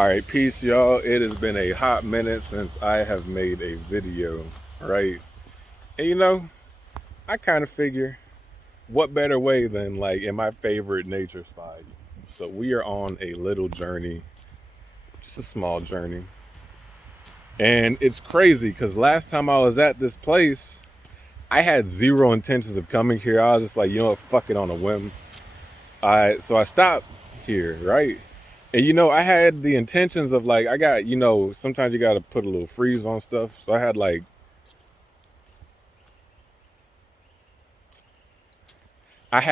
All right, peace, y'all. It has been a hot minute since I have made a video, right? And I kind of figure what better way than like in my favorite nature spot. So we are on a little journey, just a small journey. And it's crazy because last time I was at this place, I had zero intentions of coming here. I was just like, fuck it on a whim. So I stopped here, right? And I had the intentions of like, I got, sometimes you got to put a little freeze on stuff. So I had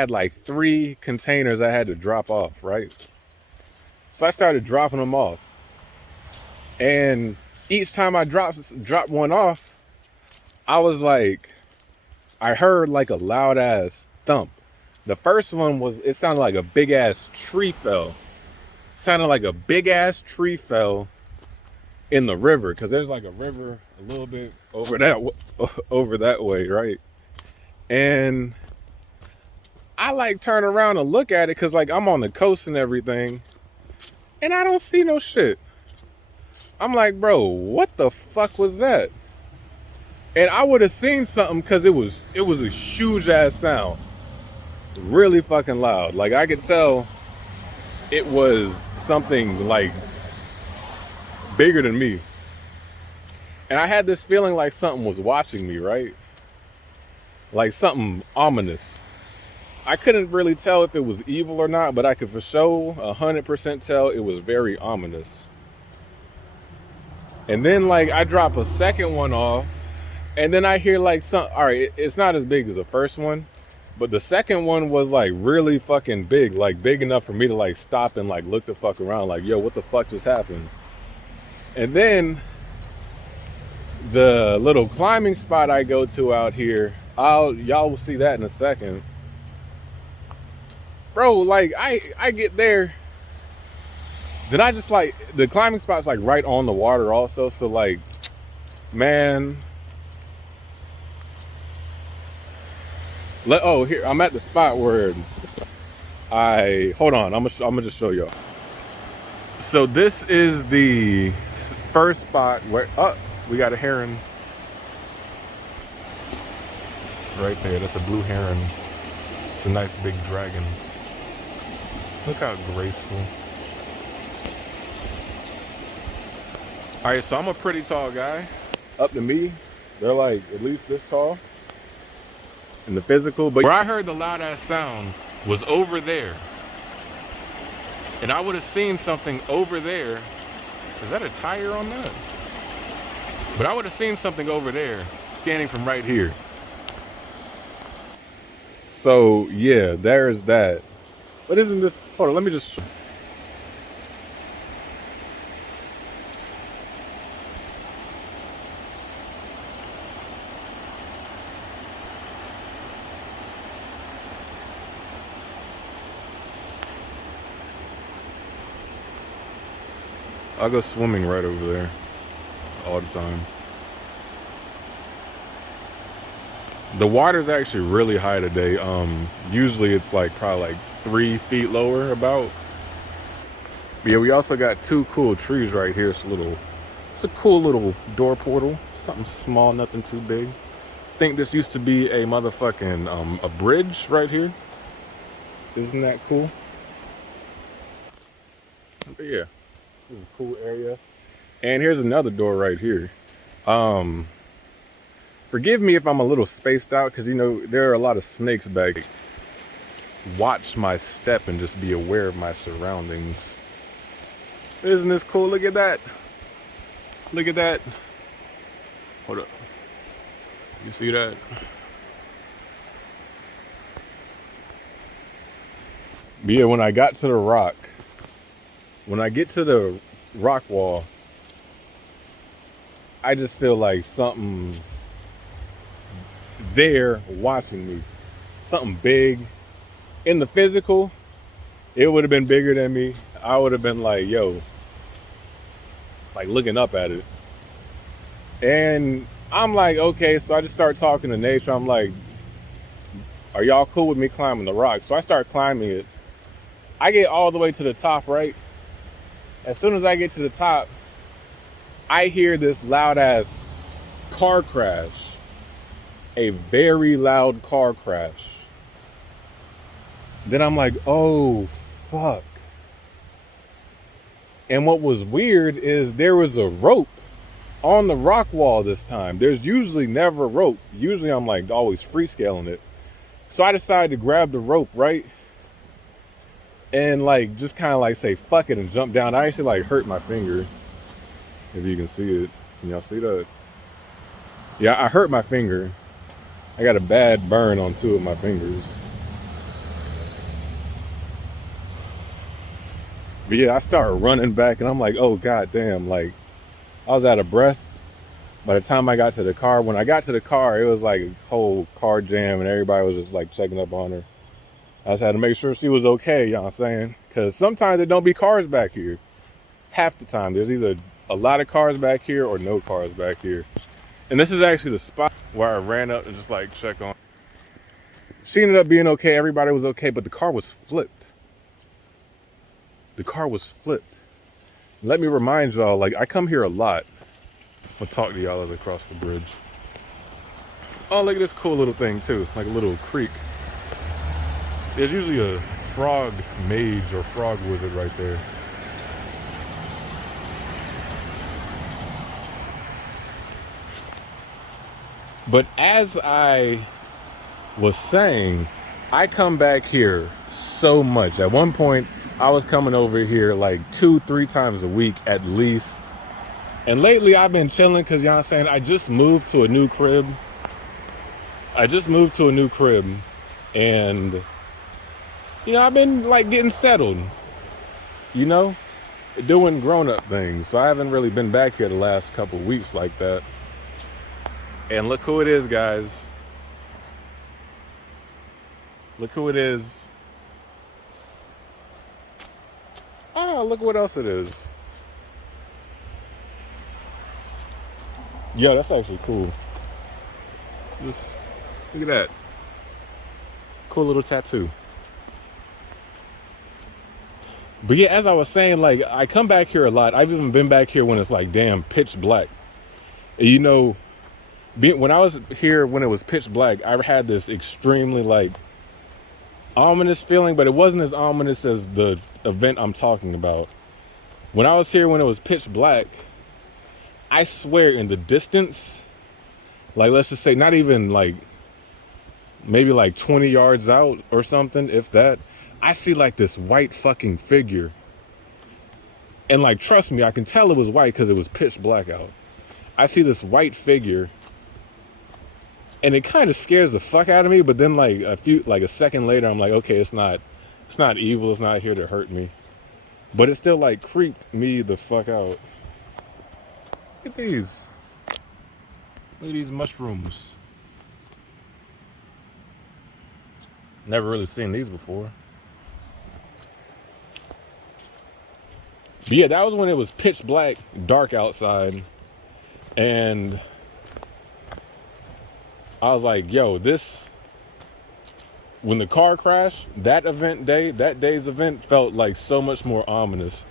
like 3 containers I had to drop off, right? So I started dropping them off. And each time I dropped one off, I was like, I heard like a loud ass thump. The first one it sounded like a big ass tree fell. Sounded like a big ass tree fell in the river, because there's like a river a little bit over that way, right? And I like turn around and look at it because like I'm on the coast and everything, and I don't see no shit. I'm like, bro, what the fuck was that? And I would have seen something because it was a huge ass sound, really fucking loud. Like I could tell it was something like bigger than me. And I had this feeling like something was watching me, right? Like something ominous. I couldn't really tell if it was evil or not, but I could for sure 100% tell it was very ominous. And then like I drop a second one off, and then I hear like all right, it's not as big as the first one, but the second one was like really fucking big, like big enough for me to like stop and like look the fuck around, like, yo, what the fuck just happened? And then the little climbing spot I go to out here, y'all will see that in a second. Bro, like I get there, then I just like, the climbing spot's like right on the water also, so like, man, here, I'm at the spot where hold on, I'm gonna just show y'all. So this is the first spot where, we got a heron right there. That's a blue heron. It's a nice big dragon. Look how graceful. All right, so I'm a pretty tall guy. Up to me, they're like at least this tall in the physical. But where I heard the loud ass sound was over there. And I would have seen something over there. Is that a tire on that? But I would have seen something over there standing from right here. So yeah, there's that. But isn't this, hold on, let me just. I'll go swimming right over there all the time. The water's actually really high today. Usually it's like probably like 3 feet lower about. But yeah, we also got 2 cool trees right here. It's a cool little door portal. Something small, nothing too big. I think this used to be a motherfucking a bridge right here. Isn't that cool? But yeah, this is a cool area. And here's another door right here. Forgive me if I'm a little spaced out, because there are a lot of snakes back. Watch my step and just be aware of my surroundings. Isn't this cool? Look at that. Look at that. Hold up. You see that? But yeah, when I get to the rock wall, I just feel like something's there watching me. Something big. In the physical, it would have been bigger than me. I would have been like, yo, like looking up at it. And I'm like, okay, so I just start talking to nature. I'm like, are y'all cool with me climbing the rock? So I start climbing it. I get all the way to the top, right? As soon as I get to the top, I hear this loud ass car crash. A very loud car crash. Then I'm like, oh, fuck. And what was weird is there was a rope on the rock wall this time. There's usually never a rope. Usually I'm like always freescaling it. So I decided to grab the rope, right? And like just kind of like say fuck it and jump down. I actually like hurt my finger. If you can see it. Can y'all see that? Yeah, I hurt my finger. I got a bad burn on 2 of my fingers. But yeah, I started running back and I'm like, oh god damn, like I was out of breath. By the time I got to the car, when I got to the car, it was like a whole car jam and everybody was just like checking up on her. I just had to make sure she was okay, you know what I'm saying? Because sometimes there don't be cars back here. Half the time, there's either a lot of cars back here or no cars back here. And this is actually the spot where I ran up and just like check on. She ended up being okay, everybody was okay, but the car was flipped. The car was flipped. Let me remind y'all, like I come here a lot. I'll talk to y'all as I cross the bridge. Oh, look at this cool little thing too, like a little creek. There's usually a frog mage or frog wizard right there. But as I was saying, I come back here so much. At one point, I was coming over here like 2-3 times a week at least. And lately I've been chilling because, you know what I'm saying, I just moved to a new crib. And, you know, I've been like getting settled, you know, doing grown-up things. So I haven't really been back here the last couple weeks like that. And look who it is, guys. Look who it is. Oh, look what else it is. Yo, that's actually cool. Just look at that. Cool little tattoo. But yeah, as I was saying, like I come back here a lot. I've even been back here when it's like damn pitch black. You know, when I was here when it was pitch black, I had this extremely like ominous feeling, but it wasn't as ominous as the event I'm talking about. When I was here when it was pitch black, I swear in the distance, like let's just say not even like maybe like 20 yards out or something, if that, I see like this white fucking figure. And like trust me, I can tell it was white because it was pitch black out. I see this white figure and it kind of scares the fuck out of me, but then like a second later I'm like, okay, it's not evil, it's not here to hurt me. But it still like creeped me the fuck out. Look at these. Look at these mushrooms. Never really seen these before. But yeah, that was when it was pitch black, dark outside. And I was like, yo, when the car crashed, that day's event felt like so much more ominous.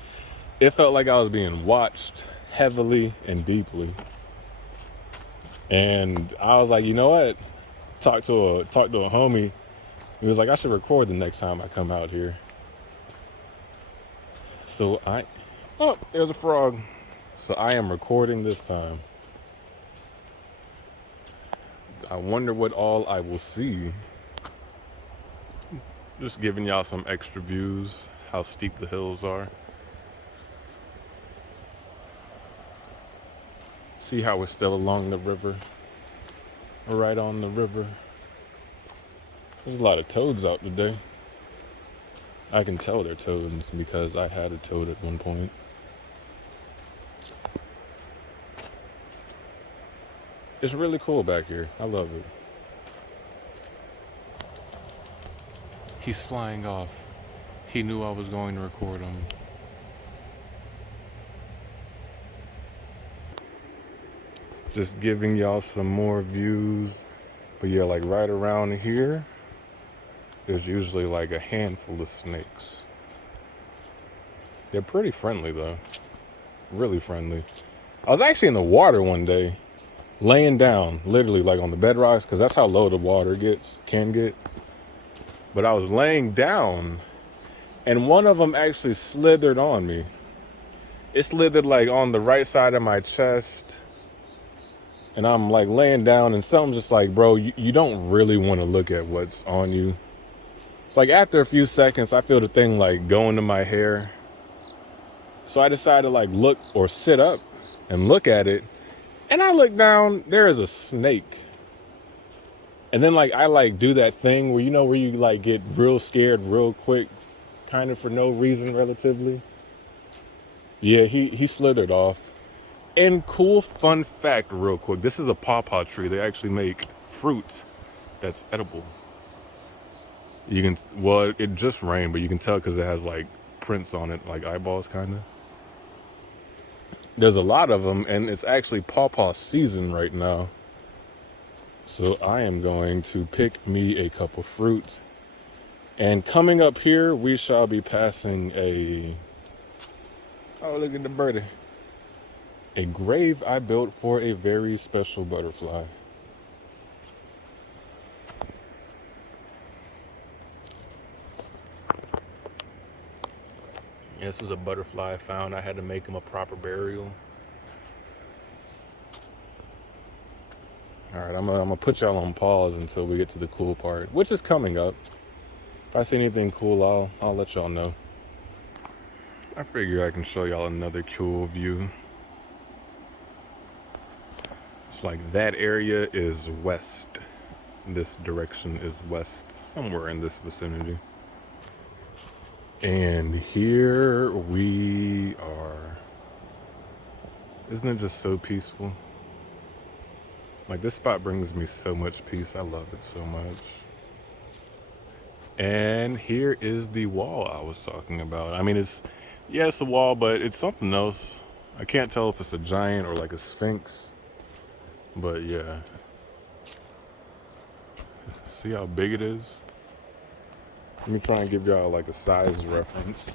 It felt like I was being watched heavily and deeply. And I was like, you know what? Talked to a homie. He was like, I should record the next time I come out here. So oh, there's a frog. So I am recording this time. I wonder what all I will see. Just giving y'all some extra views, how steep the hills are. See how we're still along the river. We're right on the river. There's a lot of toads out today. I can tell they're toads because I had a toad at one point. It's really cool back here. I love it. He's flying off. He knew I was going to record him. Just giving y'all some more views. But yeah, like right around here, there's usually like a handful of snakes. They're pretty friendly though. Really friendly. I was actually in the water one day, laying down, literally like on the bedrocks, because that's how low the water can get. But I was laying down, and one of them actually slithered on me. It slithered like on the right side of my chest, and I'm like laying down, and something's just like, bro, you don't really want to look at what's on you. It's like after a few seconds, I feel the thing like go into my hair. So I decided to like look or sit up and look at it. And I look down, there is a snake. And then like I like do that thing where where you like get real scared real quick, kind of for no reason relatively. Yeah, he slithered off. And cool fun fact real quick, this is a pawpaw tree. They actually make fruit that's edible. You can, well, it just rained, but you can tell because it has like prints on it, like eyeballs kind of. There's a lot of them, and it's actually pawpaw season right now. So I am going to pick me a cup of fruit. And coming up here, we shall be passing oh, look at the birdie. A grave I built for a very special butterfly. This was a butterfly I found. I had to make him a proper burial. All right, I'm gonna put y'all on pause until we get to the cool part, which is coming up. If I see anything cool, I'll let y'all know. I figure I can show y'all another cool view. It's like that area is west. This direction is west, somewhere in this vicinity. And here we are. Isn't it just so peaceful? Like this spot brings me so much peace. I love it so much. And here is the wall I was talking about. I mean, it's a wall, but it's something else. I can't tell if it's a giant or like a sphinx. But yeah. See how big it is? Let me try and give y'all like a size reference.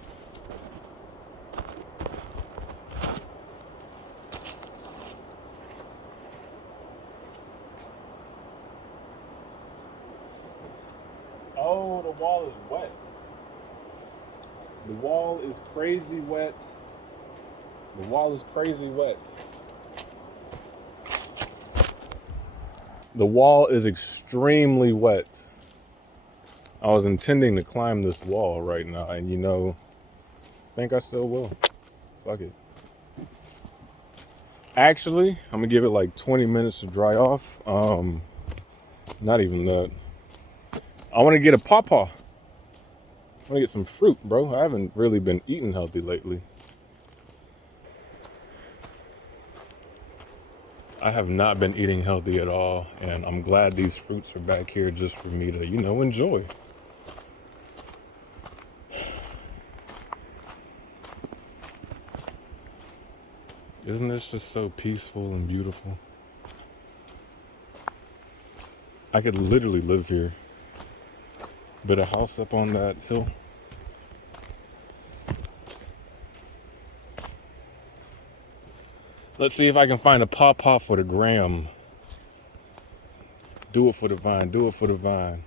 Oh, the wall is wet. The wall is crazy wet. The wall is crazy wet. The wall is extremely wet. I was intending to climb this wall right now, and I think I still will. Fuck it. Actually, I'm gonna give it like 20 minutes to dry off. Not even that. I want to get a pawpaw. I want to get some fruit, bro. I haven't really been eating healthy lately. I have not been eating healthy at all, and I'm glad these fruits are back here just for me to, enjoy. Isn't this just so peaceful and beautiful? I could literally live here. Build a house up on that hill. Let's see if I can find a pawpaw for the gram. Do it for the vine. Do it for the vine.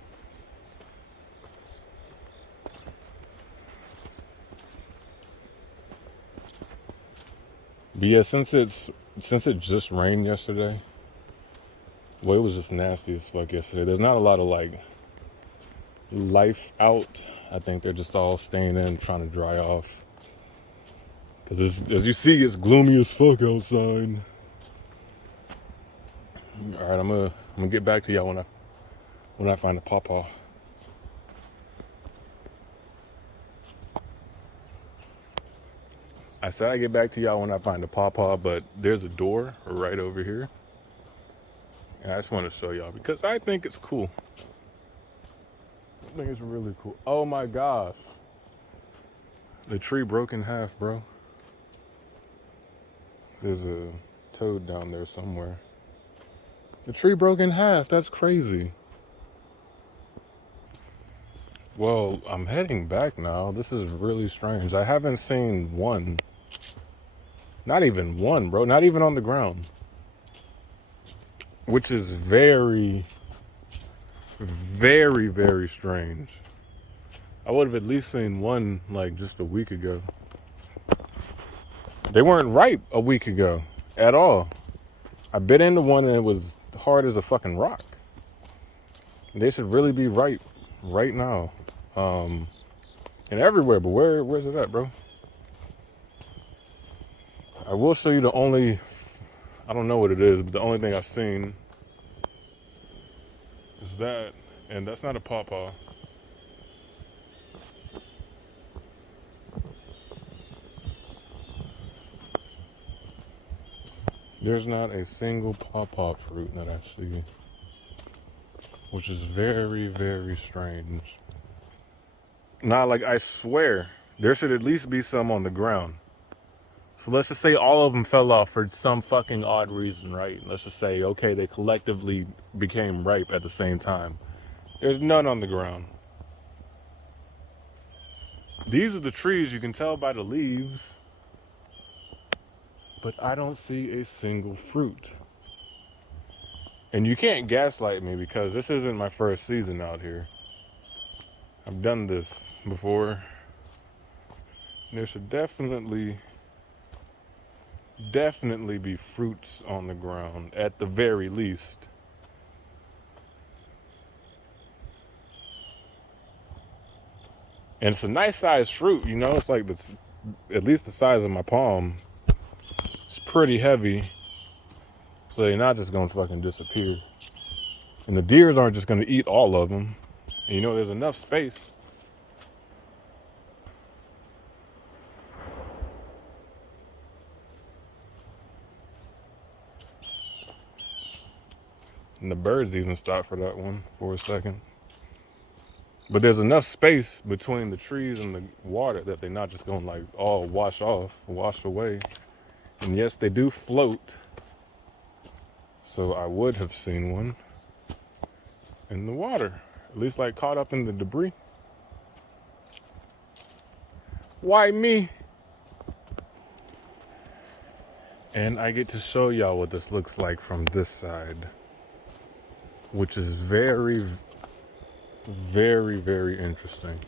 But yeah, since it just rained yesterday, well, it was just nasty as fuck yesterday. There's not a lot of like life out. I think they're just all staying in, trying to dry off. Because as you see, it's gloomy as fuck outside. All right, I'm gonna get back to y'all when I find a pawpaw. I said I'd get back to y'all when I find a pawpaw, but there's a door right over here. And I just want to show y'all because I think it's cool. I think it's really cool. Oh my gosh. The tree broke in half, bro. There's a toad down there somewhere. The tree broke in half. That's crazy. Well, I'm heading back now. This is really strange. I haven't seen one. Not even one, bro. Not even on the ground. Which is very, very, very strange. I would have at least seen one like just a week ago. They weren't ripe a week ago at all. I bit into one and it was hard as a fucking rock. They should really be ripe right now. And everywhere, but where's it at, bro? I will show you the only, I don't know what it is, but the only thing I've seen is that, and that's not a pawpaw. There's not a single pawpaw fruit that I see, which is very, very strange. Nah, like I swear, there should at least be some on the ground. So let's just say all of them fell off for some fucking odd reason, right? Let's just say, okay, they collectively became ripe at the same time. There's none on the ground. These are the trees, you can tell by the leaves, but I don't see a single fruit. And you can't gaslight me because this isn't my first season out here. I've done this before. There should definitely be fruits on the ground at the very least. And it's a nice sized fruit, you know, it's like this, at least the size of my palm. It's pretty heavy, so they're not just gonna fucking disappear. And the deers aren't just gonna eat all of them. And you know, there's enough space. And the birds even stopped for that one for a second. But there's enough space between the trees and the water that they're not just gonna like all wash away. And yes, they do float. So I would have seen one in the water, at least like caught up in the debris. Why me? And I get to show y'all what this looks like from this side, which is very, very, very interesting.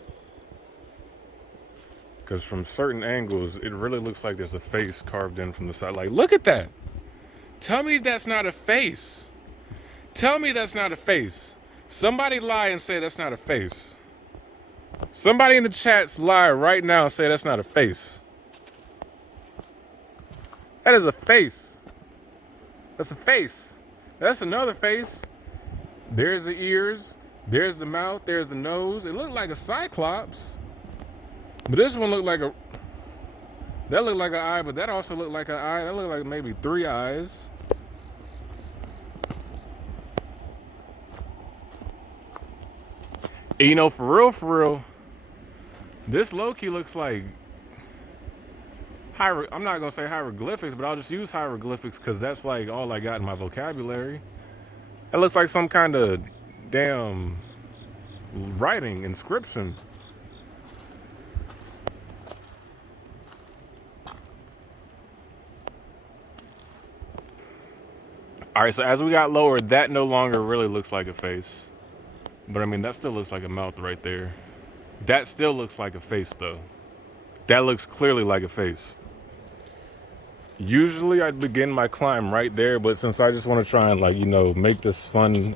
Because from certain angles, it really looks like there's a face carved in from the side. Like, look at that. Tell me that's not a face. Tell me that's not a face. Somebody lie and say that's not a face. Somebody in the chats lie right now and say that's not a face. That is a face. That's a face. That's another face. There's the ears. There's the mouth. There's the nose. It looked like a cyclops. But this one looked like a... That looked like an eye, but that also looked like an eye. That looked like maybe 3 eyes. And you know, for real, this low-key looks like... I'm not going to say hieroglyphics, but I'll just use hieroglyphics because that's like all I got in my vocabulary. It looks like some kind of damn writing, inscription. All right, so as we got lower, that no longer really looks like a face. But I mean, that still looks like a mouth right there. That still looks like a face though. That looks clearly like a face. Usually I'd begin my climb right there, but since I just want to try and like, you know, make this fun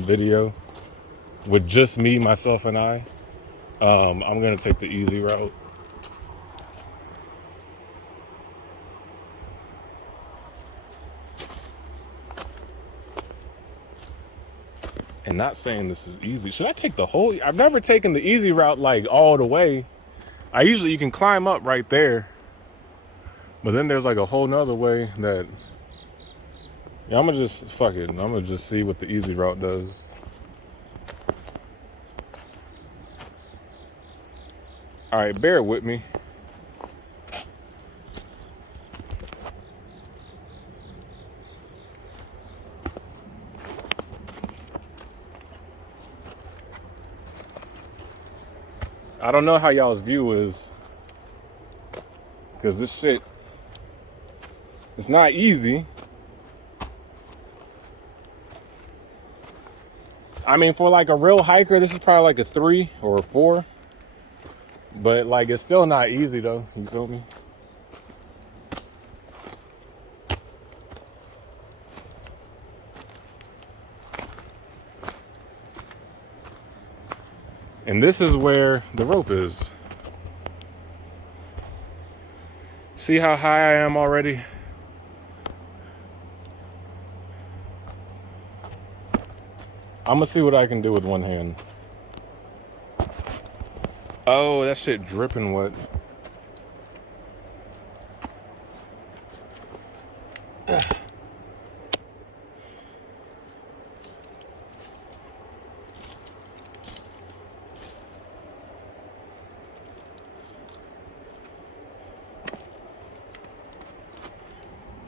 video with just me, myself, and I, I'm gonna take the easy route. And not saying this is easy. Should I take the whole? I've never taken the easy route like all the way. You can climb up right there. But then there's like a whole nother way that, yeah, I'm gonna just, fuck it. I'm gonna just see what the easy route does. All right, bear with me. I don't know how y'all's view is, because this shit, it's not easy. I mean, for like a real hiker, this is probably like a 3 or a 4. But like, it's still not easy though. You feel me? And this is where the rope is. See how high I am already? I'm gonna see what I can do with one hand. Oh, that shit dripping wet.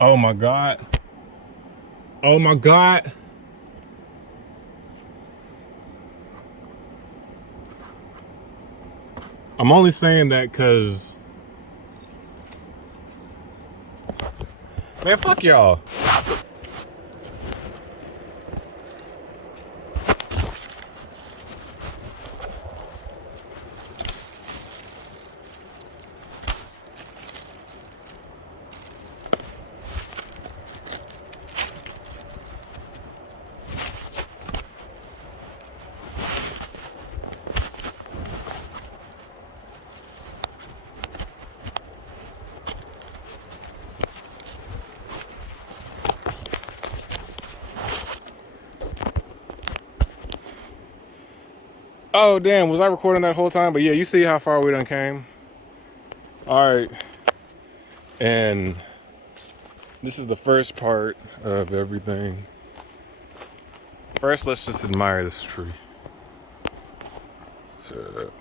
Oh my God. Oh my God. I'm only saying that because, man, fuck y'all. Oh, damn, was I recording that whole time? But yeah, you see how far we done came. All right. And this is the first part of everything. First, let's just admire this tree. Shut up.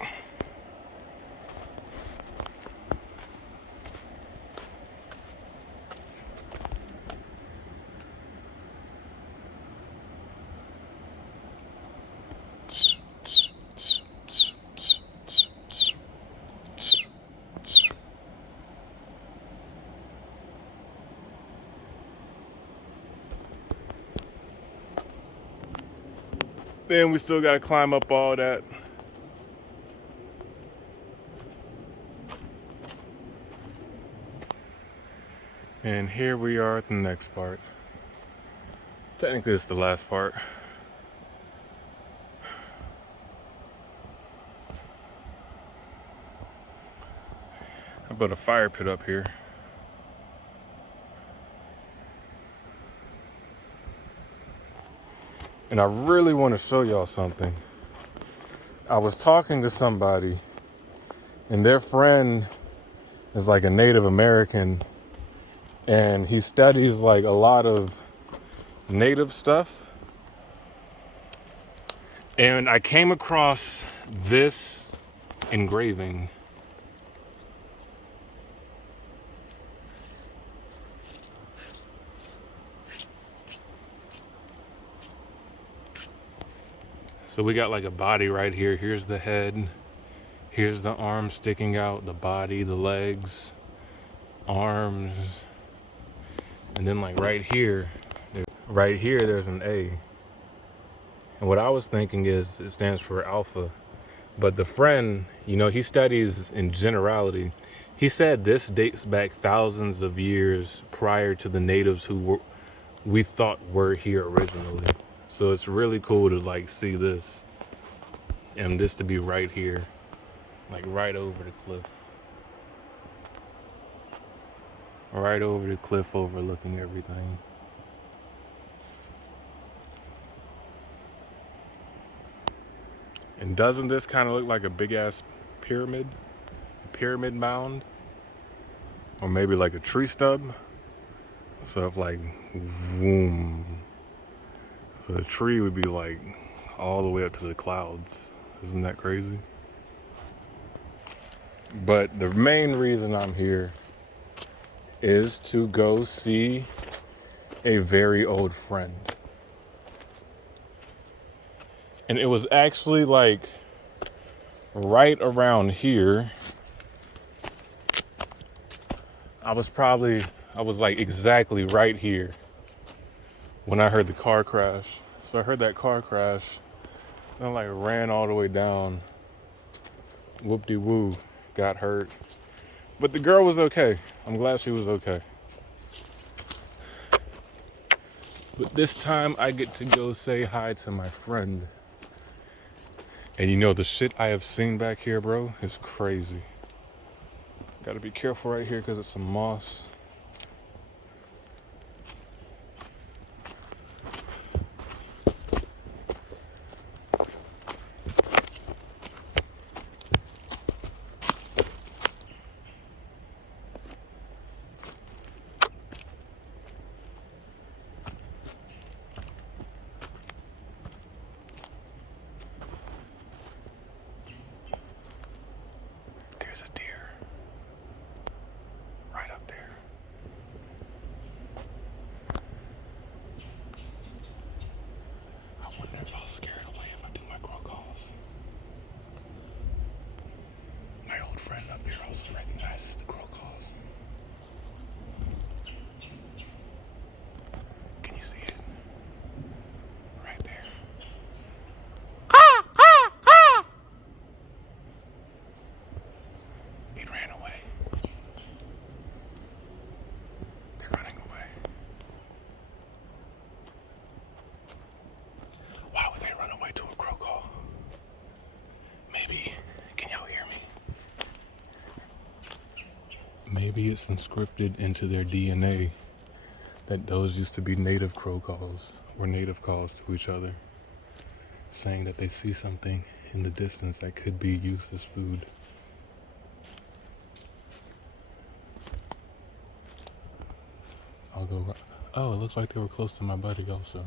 Then we still gotta climb up all that. And here we are at the next part. Technically, it's the last part. I put a fire pit up here. And I really want to show y'all something. I was talking to somebody, and their friend is like a Native American, and he studies like a lot of native stuff. And I came across this engraving. So we got like a body right here. Here's the head. Here's the arms sticking out, the body, the legs, arms. And then like right here, there's an A. And what I was thinking is it stands for alpha. But the friend, you know, he studies in generality. He said this dates back thousands of years prior to the natives who we thought were here originally. So it's really cool to like see this, and this to be right here, like right over the cliff. Right over the cliff overlooking everything. And doesn't this kind of look like a big ass pyramid? A pyramid mound? Or maybe like a tree stub? So if like, boom. So the tree would be like all the way up to the clouds. Isn't that crazy? But the main reason I'm here is to go see a very old friend. And it was actually like right around here, I was like exactly right here when I heard the car crash. So I heard that car crash, and I like ran all the way down. Whoop-de-woo, got hurt. But the girl was okay. I'm glad she was okay. But this time I get to go say hi to my friend. And you know, the shit I have seen back here, bro, is crazy. Gotta be careful right here because it's some moss. There's a deer right up there. I wonder if I'll scare it away if I do my crow calls. My old friend up here also recognizes the crow calls. Can you see it? Right there. He ran away. They're running away. Why would they run away to a crow call? Maybe, can y'all hear me? Maybe it's inscripted into their DNA that those used to be native crow calls or native calls to each other, saying that they see something in the distance that could be used as food. I'll go. Oh, it looks like they were close to my buddy also.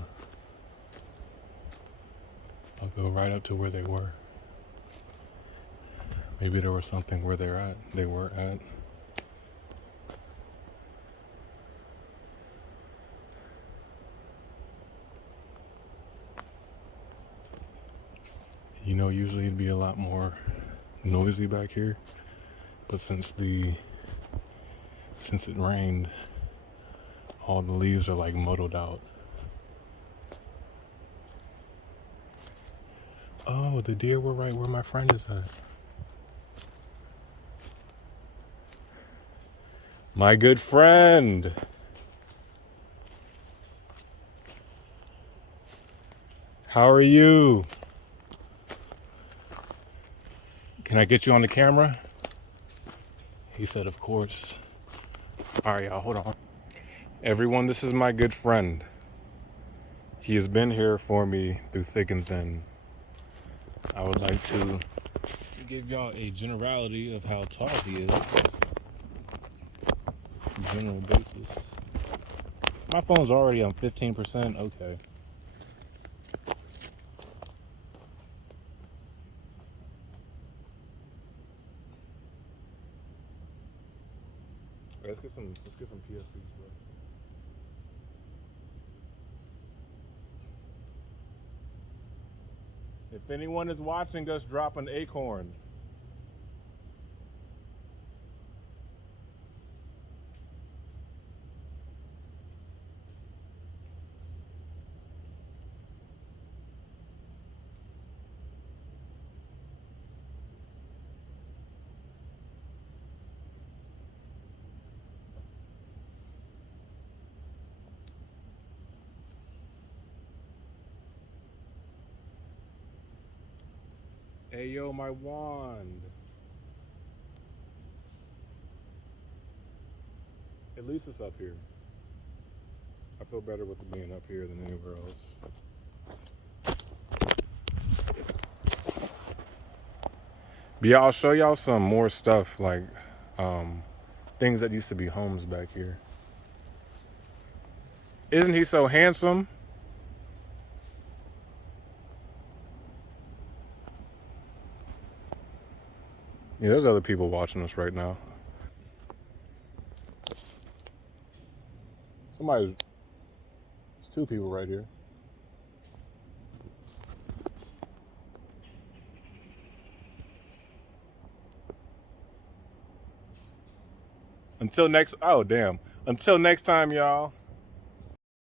I'll go right up to where they were. Maybe there was something where they were at. You know, usually it'd be a lot more noisy back here, but since it rained, all the leaves are like muddled out. Oh, the deer were right where my friend is at. My good friend. How are you? Can I get you on the camera? He said, of course. All right, y'all, hold on. Everyone, this is my good friend. He has been here for me through thick and thin. I would like to give y'all a generality of how tall he is. General basis. My phone's already on 15%. Okay. Let's get some PSPs, bro. If anyone is watching us, drop an acorn. Hey, yo, my wand. At least it's up here. I feel better with it being up here than anywhere else. But yeah, I'll show y'all some more stuff, like things that used to be homes back here. Isn't he so handsome? Yeah, there's other people watching us right now. There's two people right here. Until next, oh damn. Until next time, y'all.